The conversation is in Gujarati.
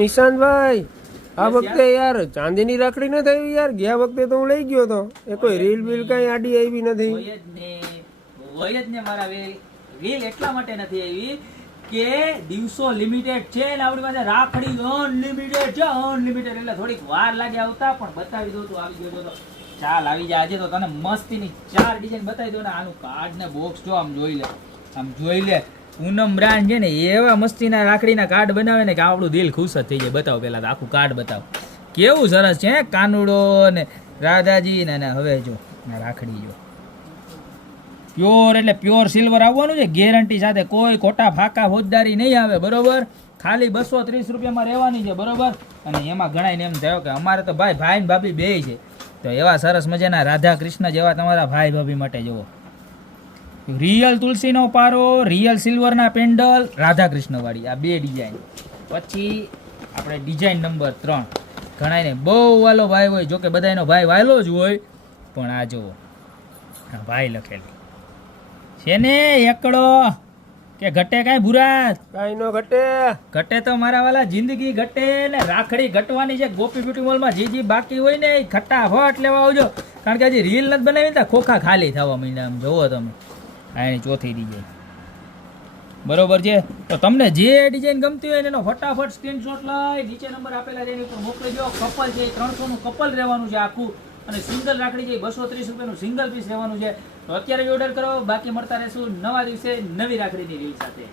નિશાંતભાઈ, આ વખતે યાર ચાંદીની રાખડી ન થઈ યાર. ગયા વખતે તો હું લઈ ગયો તો એ કોઈ રીલ બિલ કઈ આડી આવી નથી. હોય જ ને મારા રીલ એટલા માટે નથી આવી કે દિવસો લિમિટેડ છે ને આપણી પાસે રાખડી અનલિમિટેડ છે. અનલિમિટેડ એટલે થોડીક વાર લાગે આવતા, પણ બતાવી દો તું આવી ગયો તો ચાલ આવી જાય. આજે તો તને મસ્તીની 4 ડિઝાઇન બતાવી દો ને. આનું કાર્ડ ને બોક્સ જો આમ જોઈ લે, આમ જોઈ લે. પૂનમ બ્રાન્ડ છે ને એવા મસ્તીના રાખડીના કાર્ડ બનાવે ને કે આપણું દિલ ખુશ જ થઈ જાય. બતાવો પેલા તો આખું કાર્ડ બતાવો, કેવું સરસ છે. કાનુડો ને રાધાજી ને હવે જો રાખડી જો પ્યોર એટલે પ્યોર સિલ્વર આવવાનું છે, ગેરંટી સાથે. કોઈ ખોટા ફાકા ફોજદારી નહીં આવે, બરોબર. ખાલી 230 રૂપિયામાં રહેવાની છે, બરોબર. અને એમાં ઘણા એમ થયો કે અમારે તો ભાઈ ને ભાભી બે છે, તો એવા સરસ મજાના રાધા કૃષ્ણ જેવા તમારા ભાઈ ભાભી માટે જુઓ. રિયલ તુલસીનો પારો, રિયલ સિલ્વરના પેન્ડલ, રાધા કૃષ્ણ વાળી આ 2 ડિઝાઇન. પછી આપણે ડિઝાઇન નંબર 3. ઘણાને બહુ વાલો ભાઈ હોય, જોકે બધાનો ભાઈ વાયલો જ હોય, પણ આ જુઓ ભાઈ લખેલી છે ને એકડો કે ઘટે કાંઈ ભૂરા કાંઈ નો ઘટે. ઘટે તો મારા વાલા જિંદગી ઘટે ને. રાખડી ઘટવાની છે. ગોપી બ્યુટી મોલમાં જે બાકી હોય ને એ ફટાફટ લેવા આવજો, કારણ કે હજી રીલ નથી બનાવી ને ખોખા ખાલી થવા માંડ્યા. આમ જોવો તમે આ એની ચોથી ડિઝાઇન, બરોબર છે. તો તમને જે ડિઝાઇન ગમતી હોય ને એનો ફટાફટ સ્ક્રીનશોટ લઈ નીચે નંબર આપેલા છે એની ઉપર મોકલી દો. કપલ છે 300 નું કપલ રહેવાનું છે આખું, અને સિંગલ રાખડી છે 230 રૂપિયાનું સિંગલ પીસ રહેવાનું છે. તો અત્યારે ઓર્ડર કરો, બાકી મળતા રહેશું નવા દિવસે નવી રાખડીની રીલ સાથે.